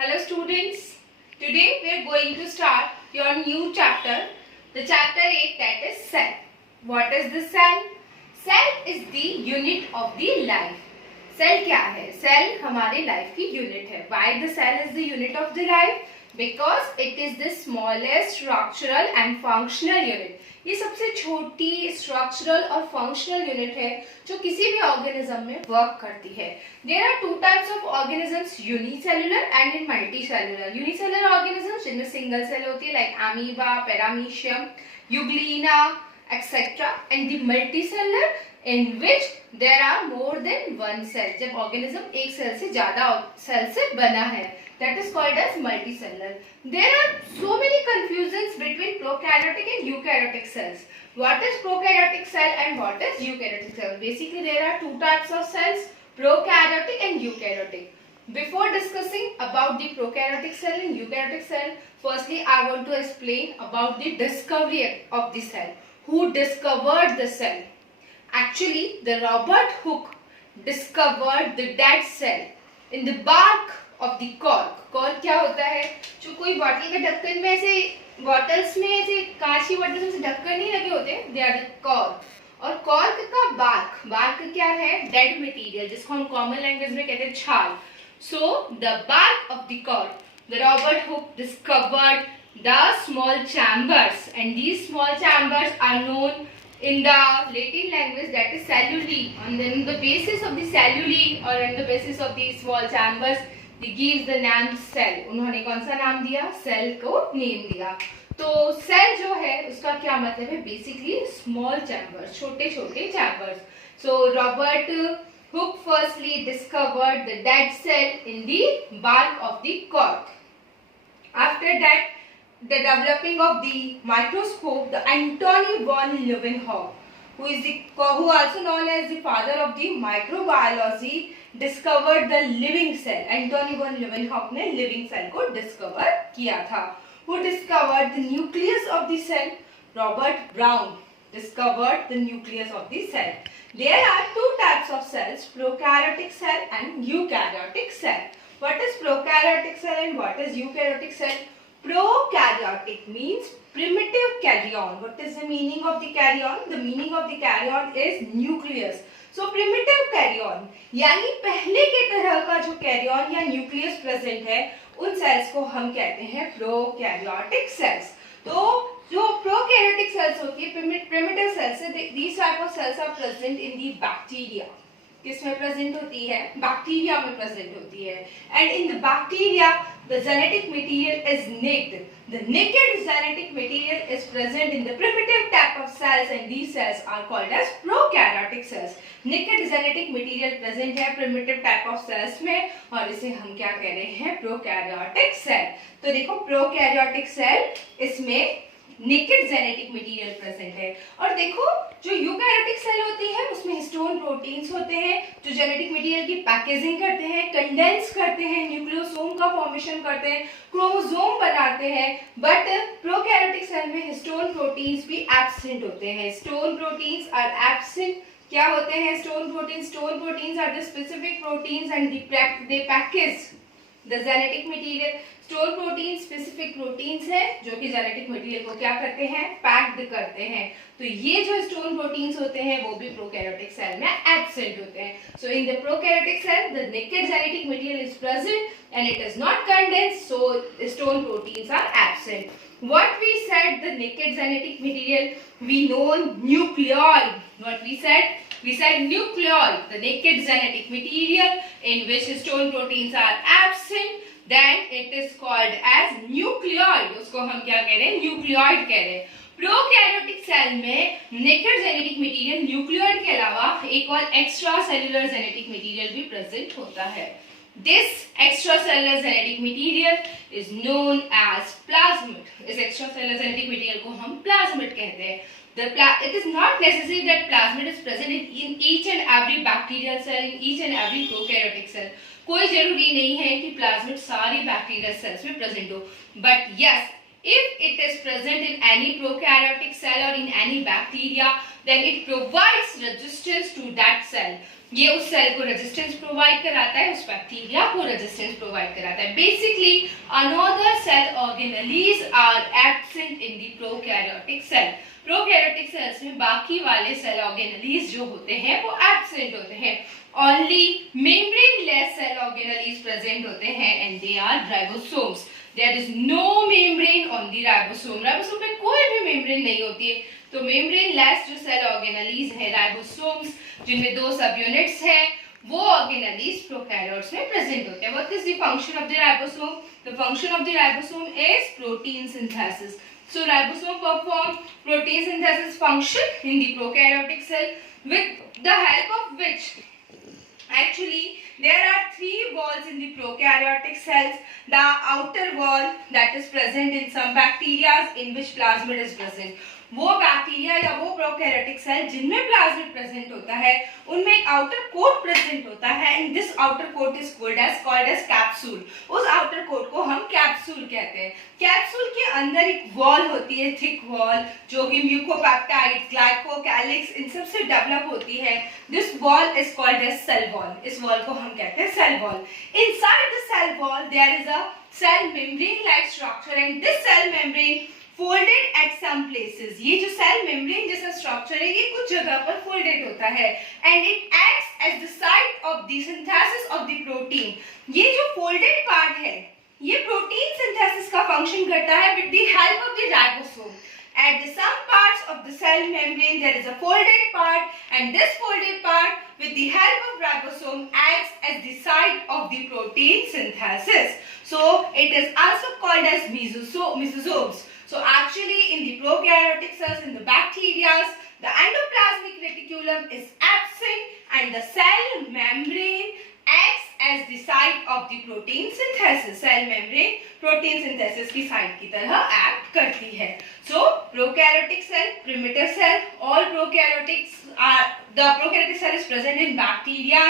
Hello students, today we are going to start your new chapter, the chapter 8, that is cell. What is the cell? Cell is the unit of the life. Cell क्या है? Cell हमारे life की unit है. Why the cell is the unit of the life? Because it is the smallest structural and functional unit. ये सबसे छोटी structural और functional unit है जो किसी भी organism में work करती है. There are two types of organisms, unicellular and multicellular. Unicellular organisms जिनमें single cell होती है like amoeba, paramecium, euglena, etc. And the multicellular in which there are more than one cell. जब organism एक cell से ज़्यादा cell से बना है, that is called as multicellular. There are so many confusions between prokaryotic and eukaryotic cells. What is prokaryotic cell and what is eukaryotic cell? Basically, there are two types of cells, prokaryotic and eukaryotic. Before discussing about the prokaryotic cell and eukaryotic cell, firstly I want to explain about the discovery of the cell. Who discovered the cell? Actually, the Robert Hooke discovered the dead cell in the bark of the cork. Cork क्या होता है? जो कोई bottle के ढक्कन में ऐसे bottles में ऐसे कांच की बॉटल्स में से ढक्कन नहीं लगे होते, they are the cork. और कॉर्क का बार्क क्या है? डेड मटेरियल, जिसको हम कॉमन लैंग्वेज में कहते हैं छाल. So the bark of the cork, the Robert Hooke discovered the small chambers, and these small chambers are known in the Latin language, that is celluli. And then the basis of the celluli or on the basis of these small chambers, they gives the name cell. उन्होंने कौन सा नाम दिया? Cell को name दिया. तो cell जो है उसका क्या मतलब है? बेसिकली स्मॉल चैम्बर्स, छोटे छोटे chambers. So Robert Hooke firstly discovered the dead cell in the bark of the cork. After that, the developing of the microscope, the Antony von Leeuwenhoek, who also known as the father of the microbiology, discovered the living cell. Antony von Leeuwenhoek ने living cell को discover किया था. Who discovered the nucleus of the cell? Robert Brown discovered the nucleus of the cell. There are two types of cells, prokaryotic cell and eukaryotic cell. What is prokaryotic cell and what is eukaryotic cell? Prokaryotic means primitive karyon. What is the meaning of the karyon? The meaning of the karyon is nucleus. So primitive karyon यानी पहले के तरह का जो karyon या nucleus present है, उन cells को हम कहते हैं prokaryotic cells. तो जो prokaryotic cells होती है, primitive cells, these type of cells are present in the bacteria. किसमें प्रेजेंट होती है? बैक्टीरिया में प्रेजेंट होती है. And in the bacteria the genetic material is naked. The naked genetic material is present in the primitive type of cells and these cells are called as prokaryotic cells. Naked genetic material present है primitive type of cells में और इसे हम क्या कह रहे हैं? Prokaryotic cell. तो देखो प्रोकैरियोटिक सेल, इसमें निकेड जेनेटिक मटेरियल प्रेजेंट है. और देखो जो यूकैरियोटिक सेल होती है उसमें हिस्टोन प्रोटीन्स होते हैं जो जेनेटिक मटेरियल की पैकेजिंग करते हैं, कंडेंस करते हैं, न्यूक्लियोसोम का फॉर्मेशन करते हैं, क्रोमोसोम बनाते हैं. बट प्रोकैरियोटिक सेल में हिस्टोन प्रोटीन्स भी एब्सेंट होते हैं. Histone proteins are absent. क्या होते हैं histone proteins? Stone proteins are the specific proteins and they package the genetic material. Store protein specific proteins है जो कि जेनेटिक मटेरियल को क्या करते हैं? पैक्ड करते हैं. तो ये जो स्टोन प्रोटीन्स होते हैं वो भी प्रोकैरियोटिक सेल में एब्सेंट होते हैं. So in the prokaryotic cell the naked genetic material is present and it is not condensed, so histone proteins are absent. What we said, the naked genetic material, we know nucleoid. What we said? We said nucleoid, the naked genetic material in which histone proteins are absent. Then it is called as nucleoid. उसको हम क्या कह रहे हैं? Nucleoid कह रहे हैं. Prokaryotic cell में नेकेड जेनेटिक मटेरियल न्यूक्लियोइड के अलावा एक और एक्स्ट्रा सेलुलर जेनेटिक मटेरियल भी प्रेजेंट होता है. This extracellular genetic material is known as plasmid. इस extracellular genetic material को हम plasmid कहते हैं. It is not necessary that plasmid is present in each and every bacterial cell, in each and every prokaryotic cell. कोई जरूरी नहीं है कि प्लाज्मिड सारी बैक्टीरियल सेल्स में प्रेजेंट हो. But yes, if it is present in any prokaryotic cell or in any bacteria, then it provides resistance to that cell. ये उस सेल को रेजिस्टेंस प्रोवाइड कराता है, उस बैक्टीरिया को रेजिस्टेंस प्रोवाइड कराता है। Basically another cell organelles are absent in the prokaryotic cell. Prokaryotic cells में बाकी वाले सेल ऑर्गेनेलीज जो होते हैं वो एब्सेंट होते हैं। Only membraneless cell organelles present होते हैं and they are ribosomes. There is no membrane on the ribosome. Ribosome में कोई भी मेम्ब्रेन नहीं होती है। तो मेम्ब्रेन लेस जो सेल ऑर्गेनेलीज है राइबोसोम्स, जिनमें 2 सब यूनिट्स हैं, वो ऑर्गेनेलीज प्रोकैरियोट्स में प्रेजेंट होते हैं। What is the function of the ribosome? The function of the ribosome is protein synthesis. So ribosome perform protein synthesis function in the prokaryotic cell with the help of which actually there are 3 walls in the prokaryotic cells. The outer wall that is present in some bacteria in which plasmid is present. वो bacteria या वो prokaryotic cell जिनमें plasmid present होता है उनमें एक outer coat present होता है and this outer coat is called as capsule. उस आउटर कोट को हम कैप्सूल कहते हैं। कैप्सूल के अंदर एक वॉल होती है, थिक वॉल, जो कि म्यूकोपेप्टाइड्स, ग्लाइकोकैलिक्स इन सब से डेवलप होती है। This wall is called as cell wall. इस वॉल को हम कहते हैं cell wall. Inside the cell wall there is a cell membrane like structure and this cell membrane folded at some places. ये जो सेल मेम्ब्रेन जैसा structure है ये कुछ जगह पर फोल्डेड होता है and it acts as the site of the synthesis of the protein. ये जो फोल्डेड पार्ट है ये प्रोटीन सिंथेसिस का फंक्शन करता है with the help of the ribosome. At the some parts of the cell membrane there is a folded part and this folded part with the help of ribosome acts as the site of the protein synthesis. So it is also called as mesosomes. So actually in the prokaryotic cells, in the bacteria, the endoplasmic reticulum is absent and the cell membrane acts as the site of the protein synthesis. Cell membrane protein synthesis की site की तरह act करती है। So prokaryotic cell, primitive cell, all prokaryotics are the prokaryotic cell is present in bacteria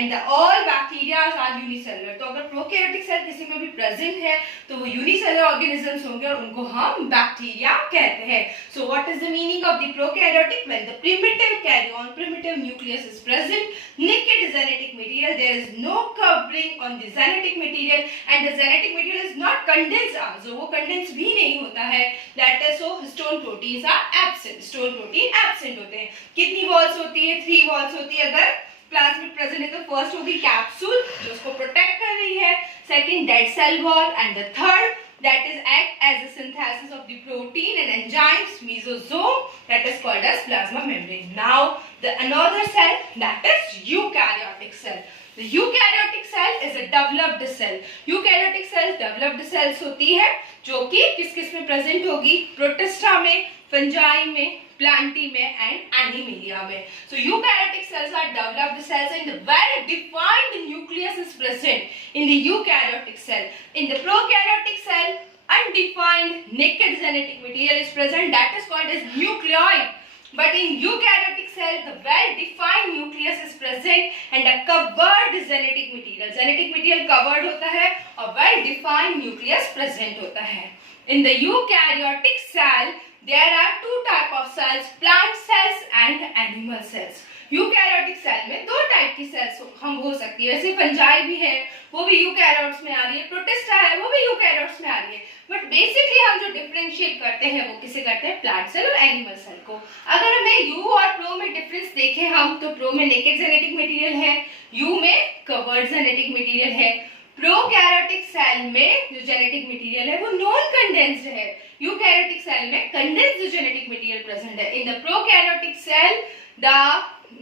and all bacteria are unicellular. तो अगर prokaryotic cell किसी में भी present है तो वो unicellular organisms होंगे और उनको हम bacteria कहते हैं। So what is the meaning of the prokaryotic? When the primitive carrion, primitive nucleus is present, naked genetic material, there is no covering on the genetic material and the genetic material is not condensed. So वो condense भी नहीं होता है। That is so histone proteins are absent. Histone protein absent होते हैं। कितनी walls होती है? 3 walls होती है। अगर प्लाज्मिड प्रेजेंट है तो फर्स्ट होगी कैप्सूल जो उसको प्रोटेक्ट कर रही है, second dead cell wall and the third that is act as a synthesis of the protein and enzymes, mesosome, that is called as plasma membrane. Now the another cell that is eukaryotic cell. The eukaryotic cell is a developed cell. Eukaryotic cell developed cells होती है जो कि किस में present होगी? Protista में, fungi में, Plantae में एंड एनिमेलिया में. So eukaryotic cells are developed cells and the well defined nucleus is present in the eukaryotic cell. In the prokaryotic cell, undefined naked genetic material is present, that is called as nucleoid. But in eukaryotic cell, the well-defined nucleus is present and a covered genetic material. Genetic material covered होता है और well-defined nucleus present होता है. In the eukaryotic cell, there are 2 type of cells: plant cells and animal cells. Eukaryotic cell में 2 type की sales हम हो सकती है. वैसे फंजाई भी है, वो भी यूकैरियोट्स में आ रही है. प्रोटिस्टा है, वो भी यूकैरियोट्स में आ रही है. बट बेसिकली हम जो डिफरेंशिएट करते हैं वो किसे करते हैं? प्लांट सेल और एनिमल सेल को. अगर हमें यू और प्रो में डिफरेंस देखें हम, तो प्रो में नेकेड जेनेटिक मटेरियल है, यू में कवर्ड जेनेटिक मटेरियल है. प्रोकैरियोटिक सेल में जो जेनेटिक मटेरियल है वो नॉन कंडेंस्ड है. यूकैरियोटिक सेल में कंडेंस्ड जेनेटिक मटेरियल प्रेजेंट है. In the prokaryotic cell the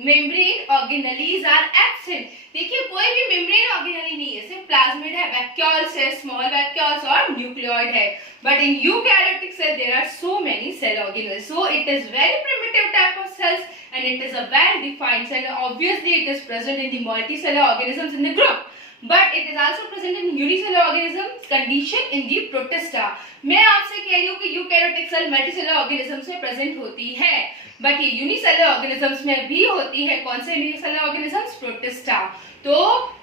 membrane organelles are absent. देखिए कोई भी मेम्ब्रेन ऑर्गेनेली नहीं है, सिर्फ प्लाज्मिड है, वैक्यूल्स है, स्मॉल वैक्यूल्स और न्यूक्लियोइड है. But in eukaryotic cell there are so many cell organelles. So it is very primitive type of cells and it is a well defined cell. Obviously it is present in the multicellular organisms in the group, but it is also present in unicellular organisms condition in the protista. मैं आपसे कह रही हूँ कि eukaryotic cell multicellular organisms में present होती है, but ये यूनिसेलुलर ऑर्गेनिजम्स में भी होती है. कौन से यूनिसेलुलर ऑर्गेनिजम्स? प्रोटिस्टा. तो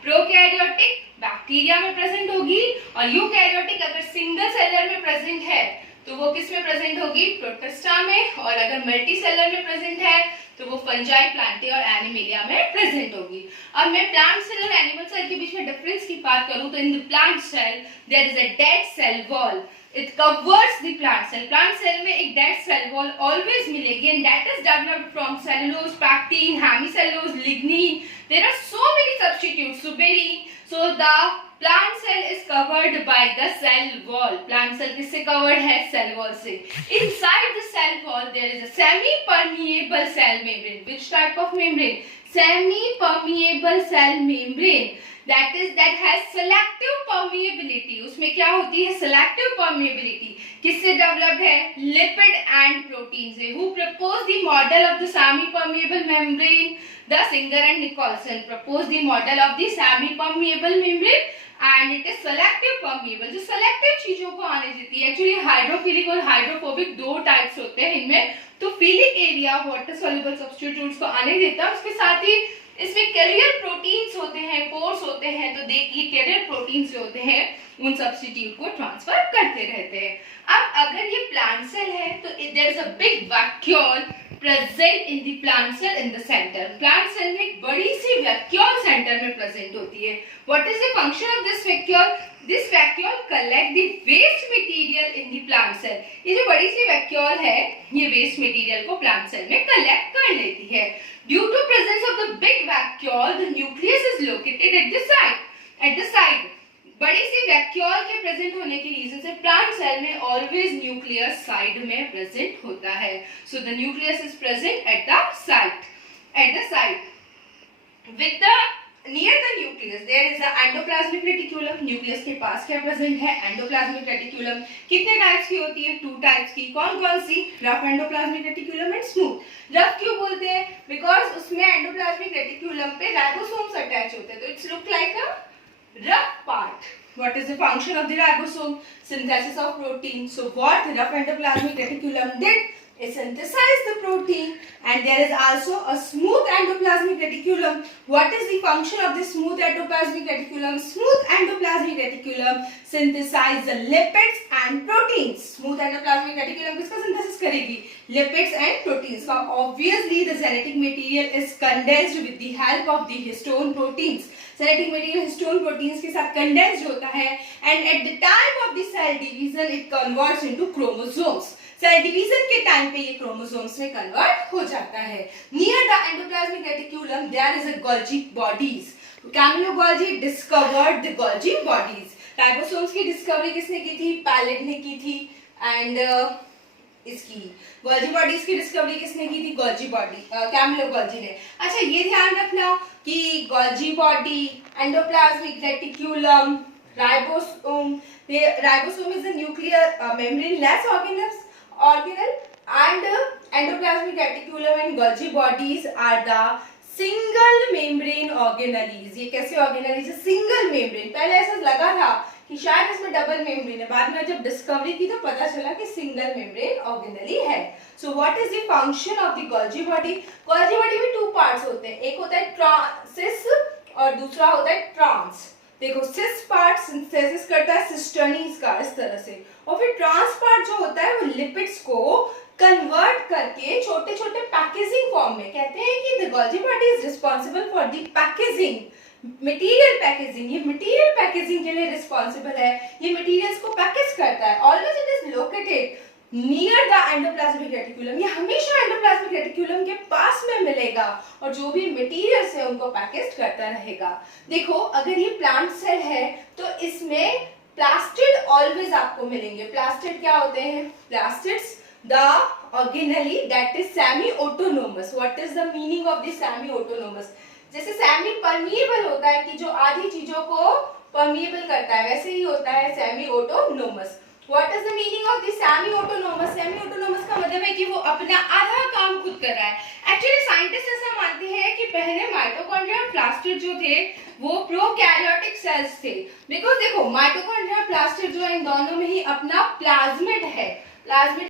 प्रोकैरियोटिक बैक्टीरिया में प्रेजेंट होगी और यूकैरियोटिक अगर सिंगल सेलर में प्रेजेंट है तो वो किस में प्रेजेंट होगी? प्रोटिस्टा में. और अगर मल्टी सेलर में प्रेजेंट है तो वो फंजाई, प्लांटे और एनिमेलिया में प्रेजेंट होगी। अब मैं प्लांट सेल और एनिमल सेल के बीच में डिफरेंस की बात करूं तो in the plant cell there is a dead cell wall, it covers the plant cell. Plant cell में एक डेड सेल वॉल ऑलवेज मिलेगी and that is developed from cellulose, pectin, hemicellulose, lignin, there are so many substitutes, suberin, so the plant cell is covered by the cell wall. Plant cell किससे covered है? Cell wall से। Inside the cell wall there is a semi-permeable cell membrane. Which type of membrane? Semi-permeable cell membrane. That has selective permeability. उसमें क्या होती है? Selective permeability. किससे developed है? Lipid and protein से। Who proposed the model of the semi-permeable membrane? The Singer and Nicholson proposed the model of the semi-permeable membrane. And it is selective permeable, जो selective चीजों को आने देती है। Actually hydrophilic और hydrophobic दो types होते हैं इनमें। तो philic area water soluble substitutes को आने देता है, उसके साथ ही इसमें कैरियर प्रोटीन्स होते हैं, पोर्स होते हैं, तो ये कैरियर प्रोटीन्स जो होते हैं उन सब्स्टिट्यूट को ट्रांसफर करते रहते हैं। अब अगर ये प्लांट सेल है तो there is a big vacuole present in the plant cell in the centre. Plant cell में एक बड़ी सी वैक्यूल सेंटर में प्रेजेंट होती है। What is the function of this vacuole? This vacuole collect the waste material in the plant cell. ये जो बड़ी सी वैक्यूल है ये वेस्ट मटेरियल को प्लांट सेल में कलेक्ट कर लेती है। Due to presence of the big vacuole the nucleus is located at the side. बड़ी सी वैक्यूल के प्रेजेंट होने के रीजन से प्लांट सेल में ऑलवेज न्यूक्लियस साइड में प्रेजेंट होता है। So the nucleus is present at the side with the near the nucleus there is a endoplasmic reticulum. Nucleus के पास क्या प्रेजेंट है? Endoplasmic reticulum. कितने टाइप्स की होती है? 2 टाइप्स की। कौन कौन सी? Rough endoplasmic reticulum and smooth. Rough क्यों बोलते हैं? बिकॉज उसमें एंडोप्लाज्मिक रेटिकुलम पे राइबोसोम्स अटैच होते हैं, तो it's look like a rough part. What is the function of the ribosome? Synthesis of protein. So what rough endoplasmic reticulum did? It synthesized the protein, and there is also a smooth endoplasmic reticulum. What is the function of the smooth endoplasmic reticulum? Smooth endoplasmic reticulum synthesize the lipids and proteins. Smooth endoplasmic reticulum किसका synthesis करेगी? Lipids and proteins. Now obviously the genetic material is condensed with the help of the histone proteins. Genetic material histone proteins के साथ condensed होता है, and at the time of the cell division it converts into chromosomes. Cell division के time पे ये chromosomes में convert हो जाता है। Near the endoplasmic reticulum there is a Golgi bodies. Camillo Golgi discovered the Golgi bodies. Ribosomes की discovery किसने की थी? पैलेट ने की थी। एंड इसकी गोल्गी बॉडीज की डिस्कवरी किसने की थी? कैमिलो गोल्गी ने। अच्छा ये ध्यान रखना कि Golgi body, endoplasmic reticulum, ribosome is the nuclear membrane-less organelle and endoplasmic reticulum and Golgi bodies are the single membrane organelles. ये कैसे organelles है? Single membrane। पहले ऐसा लगा था कि शायद इसमें डबल मेम्ब्रेन है, बाद में जब डिस्कवरी की तो पता चला कि सिंगल मेम्ब्रेन ऑर्गेनली है। So what is the function of the Golgi body? Golgi body में 2 पार्ट्स होते हैं, एक होता है सिस और दूसरा होता है ट्रांस। देखो सिस पार्ट सिंथेसिस करता है सिस्टर्नीज का इस तरह से, और फिर ट्रांस पार्ट जो होता है वो लिपिड्स को कन्वर्ट करके छोटे छोटे पैकेजिंग फॉर्म में। कहते हैं कि the Golgi body is responsible for the packaging, material packaging. ये मटेरियल पैकेजिंग के लिए रिस्पॉन्सिबल है, ये मटेरियल्स को पैकेज करता है। Always it is located near the endoplasmic reticulum. ये हमेशा एंडोप्लाज्मिक रेटिकुलम के पास में मिलेगा और जो भी मटेरियल्स है उनको पैकेज करता रहेगा। देखो अगर ये प्लांट सेल है तो इसमें प्लास्टिड ऑलवेज आपको मिलेंगे। प्लास्टिड क्या होते हैं? Plastids the organelle that is semi autonomous. What is the meaning of this semi autonomous? जैसे सेमी परमिएबल होता है कि जो आधी चीजों को परमिएबल करता है, वैसे ही होता है semi autonomous. What is the meaning of the semi-autonomous? Semi-autonomous का मतलब है कि वो अपना आधा काम खुद कर रहा है। एक्चुअली साइंटिस्ट ऐसा मानते हैं कि पहले माइटोकॉन्ड्रिया और प्लास्टिड जो थे वो प्रोकैरियोटिक सेल्स थे। बिकॉज देखो माइटोकॉन्ड्रिया और प्लास्टिड जो है इन दोनों में ही अपना प्लाज्मिड है। प्लाज्मिड